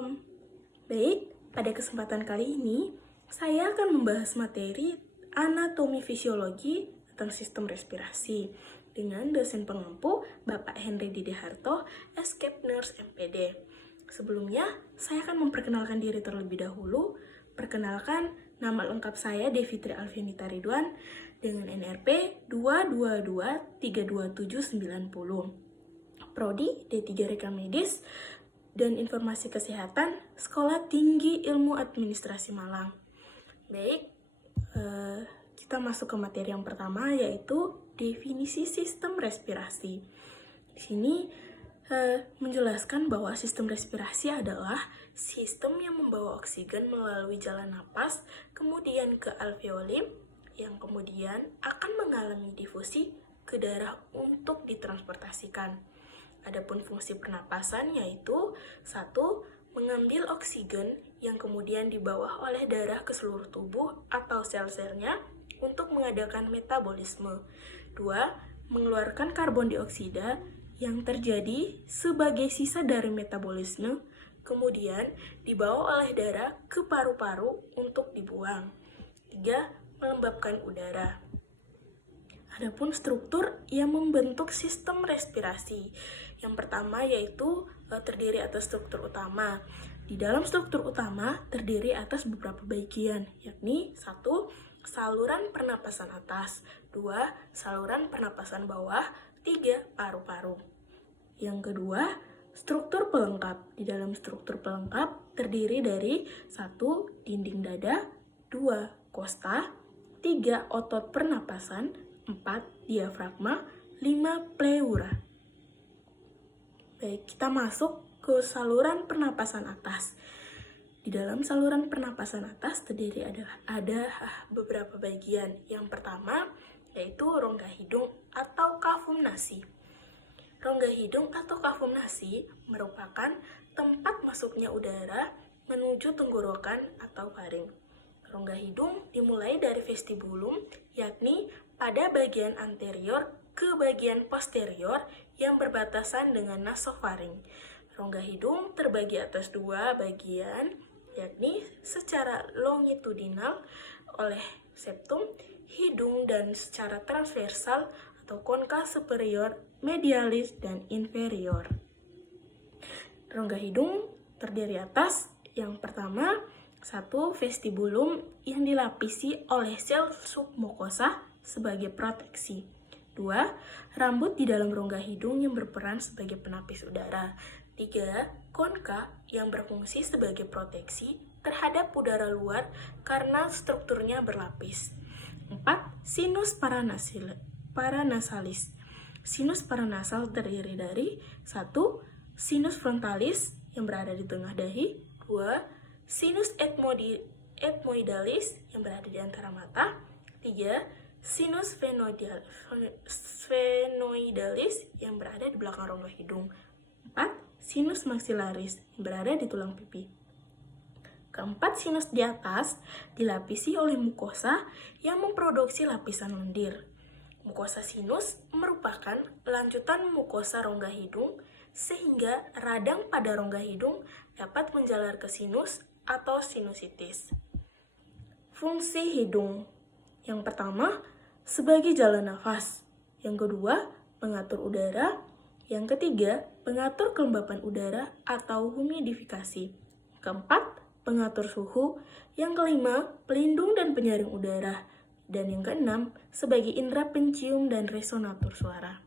Shalom. Baik, pada kesempatan kali ini saya akan membahas materi anatomi fisiologi tentang sistem respirasi dengan dosen pengampu Bapak Henry Didi Harto, Escape Nurse MPD. Sebelumnya, saya akan memperkenalkan diri terlebih dahulu. Perkenalkan, nama lengkap saya Devitri Alfianita Ridwan dengan NRP 222327990. Prodi D3 Rekam Medis dan Informasi Kesehatan Sekolah Tinggi Ilmu Administrasi Malang. Baik, kita masuk ke materi yang pertama, yaitu definisi sistem respirasi. Di sini menjelaskan bahwa sistem respirasi adalah sistem yang membawa oksigen melalui jalan napas kemudian ke alveoli yang kemudian akan mengalami difusi ke darah untuk ditransportasikan. Adapun fungsi pernapasan yaitu 1. Mengambil oksigen yang kemudian dibawa oleh darah ke seluruh tubuh atau sel-selnya untuk mengadakan metabolisme. 2. Mengeluarkan karbon dioksida yang terjadi sebagai sisa dari metabolisme, kemudian dibawa oleh darah ke paru-paru untuk dibuang. 3. Melembabkan udara. Adapun struktur yang membentuk sistem respirasi. Yang pertama yaitu terdiri atas struktur utama. Di dalam struktur utama terdiri atas beberapa bagian, yakni 1. Saluran pernapasan atas, 2. Saluran pernapasan bawah, 3. Paru-paru. Yang kedua, struktur pelengkap. Di dalam struktur pelengkap terdiri dari 1. Dinding dada, 2. Kosta, 3. Otot pernapasan, 4. Diafragma, 5. Pleura. Baik, kita masuk ke saluran pernapasan atas. Di dalam saluran pernapasan atas terdiri ada beberapa bagian. Yang pertama yaitu rongga hidung atau kafum nasi. Rongga hidung atau kafum nasi merupakan tempat masuknya udara menuju tenggorokan atau faring. Rongga hidung dimulai dari vestibulum, yakni pada bagian anterior ke bagian posterior yang berbatasan dengan nasofaring. Rongga hidung terbagi atas dua bagian, yakni secara longitudinal oleh septum hidung dan secara transversal atau konka superior, medialis, dan inferior. Rongga hidung terdiri atas yang pertama, 1. Vestibulum yang dilapisi oleh sel submukosa sebagai proteksi. 2. Rambut di dalam rongga hidung yang berperan sebagai penapis udara. 3. Konka yang berfungsi sebagai proteksi terhadap udara luar karena strukturnya berlapis. 4. Sinus paranasalis. Sinus paranasal terdiri dari 1. Sinus frontalis yang berada di tengah dahi. 2. Sinus ethmoidalis yang berada di antara mata. 3. Sinus sphenoidalis yang berada di belakang rongga hidung. 4. Sinus maxillaris yang berada di tulang pipi. Keempat, sinus di atas dilapisi oleh mukosa yang memproduksi lapisan lendir. Mukosa sinus merupakan lanjutan mukosa rongga hidung sehingga radang pada rongga hidung dapat menjalar ke sinus atau sinusitis. Fungsi hidung. Yang pertama, sebagai jalan nafas. Yang kedua, mengatur udara. Yang ketiga, pengatur kelembapan udara atau humidifikasi. Keempat, pengatur suhu. Yang kelima, pelindung dan penyaring udara. Dan yang keenam, sebagai indera pencium dan resonator suara.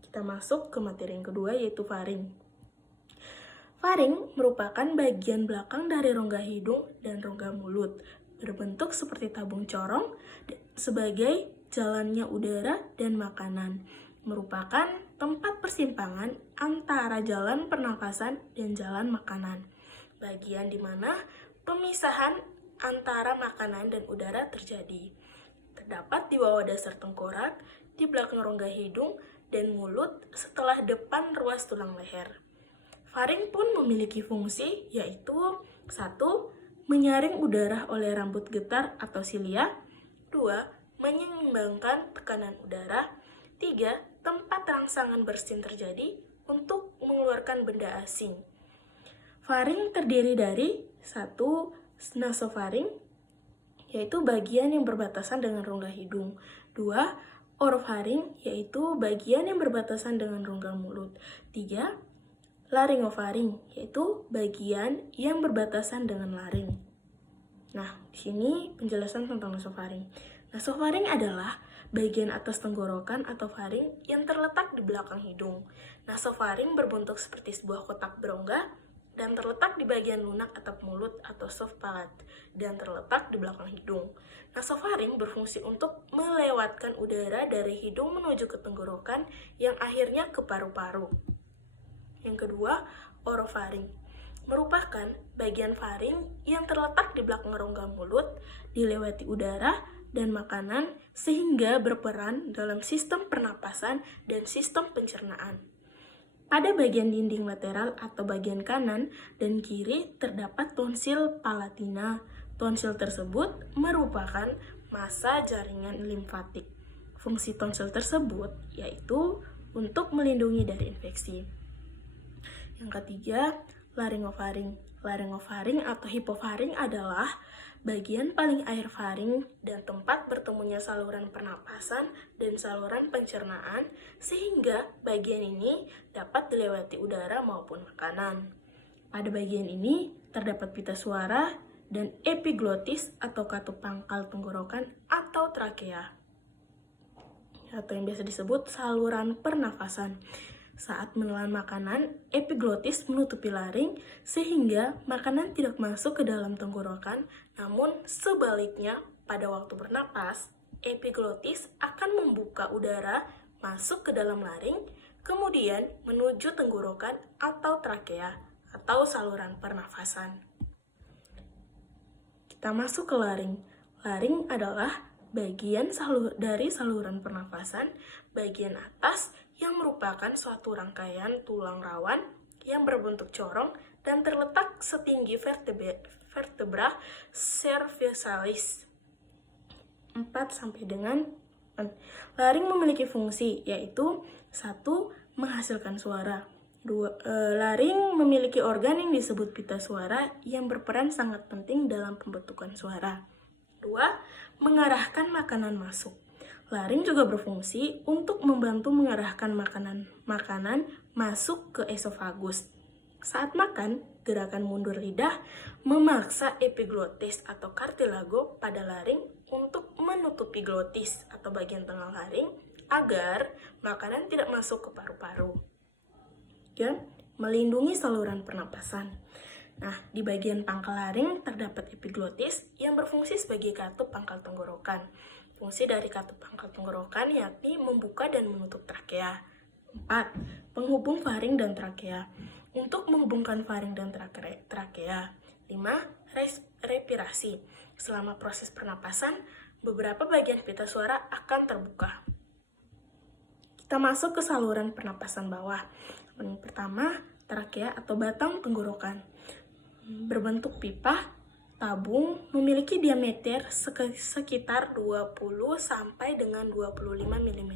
Kita masuk ke materi yang kedua, yaitu faring. Faring merupakan bagian belakang dari rongga hidung dan rongga mulut, berbentuk seperti tabung corong sebagai jalannya udara dan makanan. Merupakan tempat persimpangan antara jalan pernafasan dan jalan makanan. Bagian di mana pemisahan antara makanan dan udara terjadi. Terdapat di bawah dasar tengkorak, di belakang rongga hidung dan mulut setelah depan ruas tulang leher. Faring pun memiliki fungsi yaitu 1. Menyaring udara oleh rambut getar atau silia. 2. Menyeimbangkan tekanan udara. 3. Tempat rangsangan bersin terjadi untuk mengeluarkan benda asing. Faring terdiri dari 1. Nasofaring, yaitu bagian yang berbatasan dengan rongga hidung. 2. Orofaring, yaitu bagian yang berbatasan dengan rongga mulut. 3. Laryngofaring, yaitu bagian yang berbatasan dengan laring. Nah, di sini penjelasan tentang nasofaring. Nasofaring adalah bagian atas tenggorokan atau faring yang terletak di belakang hidung. Nasofaring berbentuk seperti sebuah kotak berongga dan terletak di bagian lunak atap mulut atau soft palate dan terletak di belakang hidung. Nasofaring berfungsi untuk melewatkan udara dari hidung menuju ke tenggorokan yang akhirnya ke paru-paru. Yang kedua, orofaring merupakan bagian faring yang terletak di belakang rongga mulut, dilewati udara dan makanan sehingga berperan dalam sistem pernapasan dan sistem pencernaan. Pada bagian dinding lateral atau bagian kanan dan kiri terdapat tonsil palatina. Tonsil tersebut merupakan massa jaringan limfatik. Fungsi tonsil tersebut yaitu untuk melindungi dari infeksi. Yang ketiga, laryngofaring. Laryngofaring atau hipofaring adalah bagian paling akhir faring dan tempat bertemunya saluran pernapasan dan saluran pencernaan, sehingga bagian ini dapat dilewati udara maupun makanan. Pada bagian ini terdapat pita suara dan epiglotis atau katup pangkal tenggorokan atau trakea, atau yang biasa disebut saluran pernafasan. Saat menelan makanan, epiglotis menutupi laring sehingga makanan tidak masuk ke dalam tenggorokan, namun sebaliknya pada waktu bernapas, epiglotis akan membuka udara masuk ke dalam laring, kemudian menuju tenggorokan atau trakea atau saluran pernafasan. Kita masuk ke laring. Laring adalah bagian dari saluran pernafasan bagian atas yang merupakan suatu rangkaian tulang rawan yang berbentuk corong dan terletak setinggi vertebra cervicalis 4 sampai dengan 6. Laring memiliki fungsi yaitu 1. Menghasilkan suara. 2. Laring memiliki organ yang disebut pita suara yang berperan sangat penting dalam pembentukan suara. 2. Mengarahkan makanan masuk. Laring juga berfungsi untuk membantu mengarahkan makanan masuk ke esofagus. Saat makan, gerakan mundur lidah memaksa epiglotis atau kartilago pada laring untuk menutupi glotis atau bagian tengah laring agar makanan tidak masuk ke paru-paru. Ya, melindungi saluran pernapasan. Nah, di bagian pangkal laring terdapat epiglotis yang berfungsi sebagai katup pangkal tenggorokan. Fungsi dari katup pangkal tenggorokan yakni membuka dan menutup trakea. 4. Penghubung faring dan trakea. Untuk menghubungkan faring dan trakea. 5. Respirasi. Selama proses pernapasan, beberapa bagian pita suara akan terbuka. Kita masuk ke saluran pernapasan bawah. Yang pertama, trakea atau batang tenggorokan. Berbentuk pipa tabung, memiliki diameter sekitar 20 sampai dengan 25 mm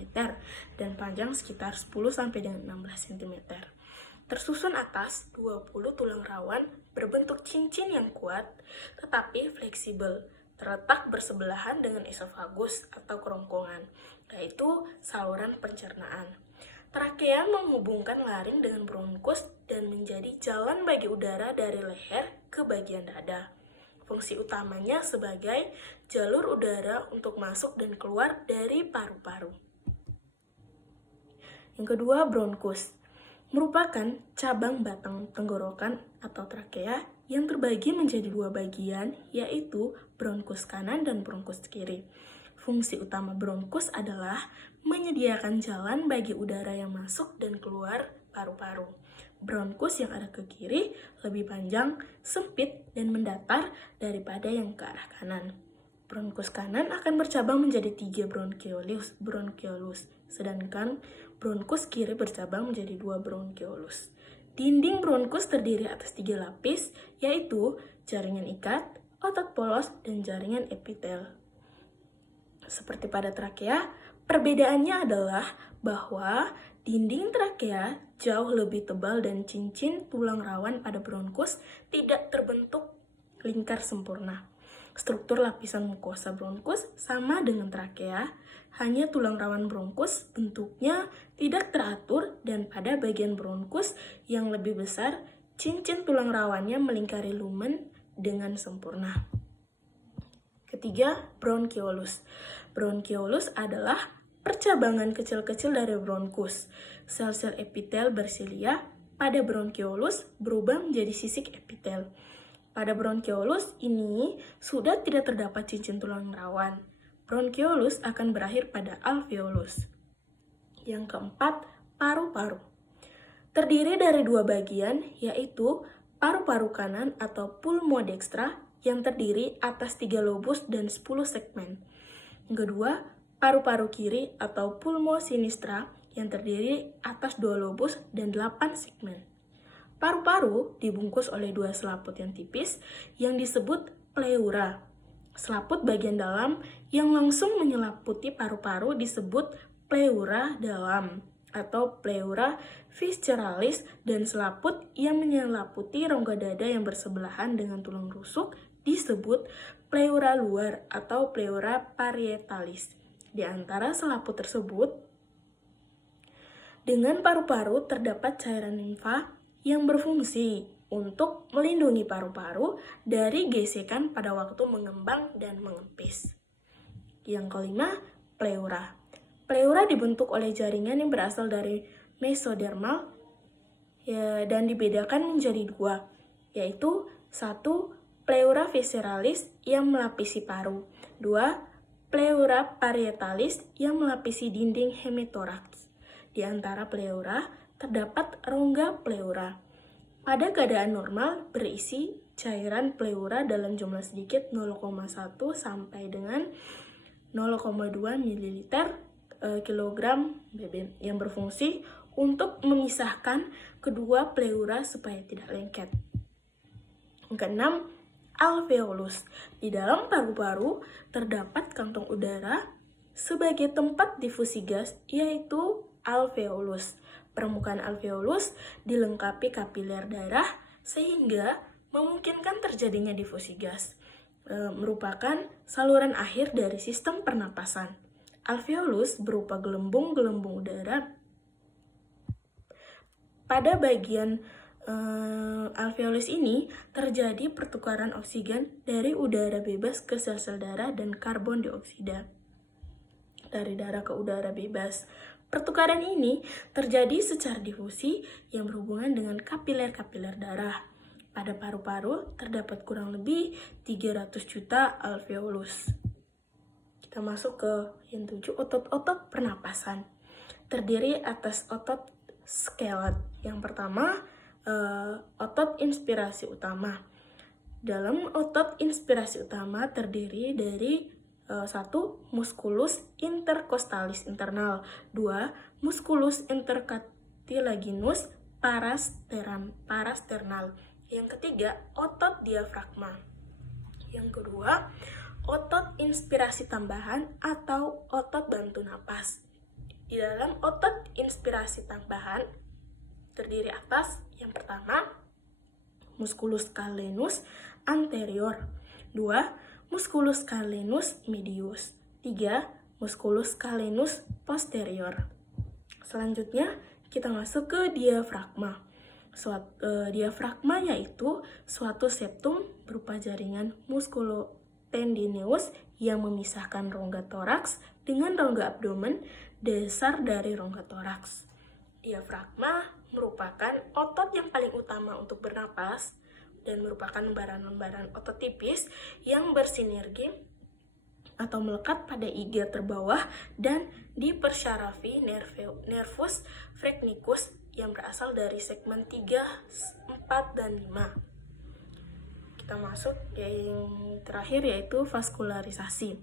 dan panjang sekitar 10 sampai dengan 16 cm. Tersusun atas 20 tulang rawan berbentuk cincin yang kuat tetapi fleksibel, terletak bersebelahan dengan esofagus atau kerongkongan, yaitu saluran pencernaan. Trakea menghubungkan laring dengan bronkus dan menjadi jalan bagi udara dari leher ke bagian dada. Fungsi utamanya sebagai jalur udara untuk masuk dan keluar dari paru-paru. Yang kedua, bronkus merupakan cabang batang tenggorokan atau trakea yang terbagi menjadi dua bagian, yaitu bronkus kanan dan bronkus kiri. Fungsi utama bronkus adalah menyediakan jalan bagi udara yang masuk dan keluar paru-paru. Bronkus yang ada ke kiri lebih panjang, sempit, dan mendatar daripada yang ke arah kanan. Bronkus kanan akan bercabang menjadi 3 bronchiolus, sedangkan bronkus kiri bercabang menjadi 2 bronchiolus. Dinding bronkus terdiri atas 3 lapis, yaitu jaringan ikat, otot polos, dan jaringan epitel. Seperti pada trakea, perbedaannya adalah bahwa Dinding trakea jauh lebih tebal dan cincin tulang rawan pada bronkus tidak terbentuk lingkar sempurna. Struktur lapisan mukosa bronkus sama dengan trakea, hanya tulang rawan bronkus bentuknya tidak teratur dan pada bagian bronkus yang lebih besar, cincin tulang rawannya melingkari lumen dengan sempurna. Ketiga, bronkiolus. Bronkiolus adalah percabangan kecil-kecil dari bronkus. Sel-sel epitel bersilia pada bronkiolus berubah menjadi sisik epitel. Pada bronkiolus ini sudah tidak terdapat cincin tulang rawan. Bronkiolus akan berakhir pada alveolus. Yang keempat, paru-paru. Terdiri dari dua bagian, yaitu paru-paru kanan atau pulmodextra yang terdiri atas 3 lobus dan 10 segmen. Yang kedua, paru-paru kiri atau pulmo sinistra yang terdiri atas 2 lobus dan 8 segmen. Paru-paru dibungkus oleh 2 selaput yang tipis yang disebut pleura. Selaput bagian dalam yang langsung menyelaputi paru-paru disebut pleura dalam atau pleura visceralis, dan selaput yang menyelaputi rongga dada yang bersebelahan dengan tulang rusuk disebut pleura luar atau pleura parietalis. Di antara selaput tersebut, dengan paru-paru terdapat cairan limfa yang berfungsi untuk melindungi paru-paru dari gesekan pada waktu mengembang dan mengempis. Yang kelima, pleura. Pleura dibentuk oleh jaringan yang berasal dari mesodermal dan dibedakan menjadi 2, yaitu 1. Pleura visceralis yang melapisi paru, 2. Pleura parietalis yang melapisi dinding hemitoraks. Di antara pleura terdapat rongga pleura. Pada keadaan normal berisi cairan pleura dalam jumlah sedikit 0,1 sampai dengan 0,2 ml kilogram BB yang berfungsi untuk memisahkan kedua pleura supaya tidak lengket. Yang keenam, alveolus. Di dalam paru-paru terdapat kantong udara sebagai tempat difusi gas, yaitu alveolus. Permukaan alveolus dilengkapi kapiler darah sehingga memungkinkan terjadinya difusi gas. Merupakan saluran akhir dari sistem pernapasan. Alveolus berupa gelembung-gelembung udara. Pada bagian alveolus ini terjadi pertukaran oksigen dari udara bebas ke sel-sel darah dan karbon dioksida dari darah ke udara bebas. Pertukaran ini terjadi secara difusi yang berhubungan dengan kapiler-kapiler darah. Pada paru-paru terdapat kurang lebih 300 juta alveolus. Kita masuk ke yang 7, otot-otot pernapasan. Terdiri atas otot skelet. Yang pertama, otot inspirasi utama. Dalam otot inspirasi utama terdiri dari 1. Musculus intercostalis internal, 2. Musculus intercartilaginous parasternal. Yang ketiga, otot diafragma. Yang kedua, otot inspirasi tambahan atau otot bantu napas. Di dalam otot inspirasi tambahan terdiri atas yang pertama, musculus calenus anterior, 2. musculus calenus medius, 3. musculus calenus posterior. Selanjutnya kita masuk ke diafragma. Diafragma yaitu suatu septum berupa jaringan musculotendineus yang memisahkan rongga toraks dengan rongga abdomen dasar dari rongga toraks. Diafragma merupakan otot yang paling utama untuk bernapas dan merupakan lembaran-lembaran otot tipis yang bersinergi atau melekat pada iga terbawah dan dipersyarafi nervus phreniticus yang berasal dari segmen 3, 4, dan 5. Kita masuk yang terakhir yaitu vaskularisasi.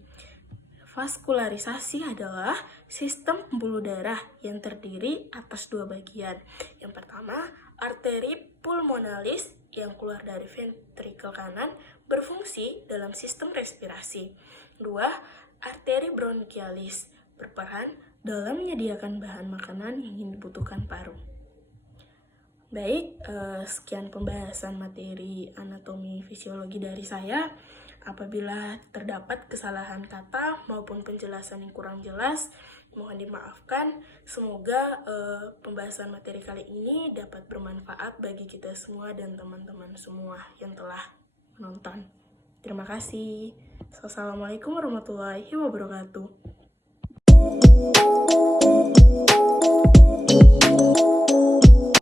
Vaskularisasi adalah sistem pembuluh darah yang terdiri atas 2 bagian. Yang pertama, arteri pulmonalis yang keluar dari ventrikel kanan berfungsi dalam sistem respirasi. 2. Arteri bronchialis berperan dalam menyediakan bahan makanan yang dibutuhkan paru. Baik, sekian pembahasan materi anatomi fisiologi dari saya. Apabila terdapat kesalahan kata maupun penjelasan yang kurang jelas, mohon dimaafkan. Semoga pembahasan materi kali ini dapat bermanfaat bagi kita semua dan teman-teman semua yang telah menonton. Terima kasih. Wassalamualaikum warahmatullahi wabarakatuh.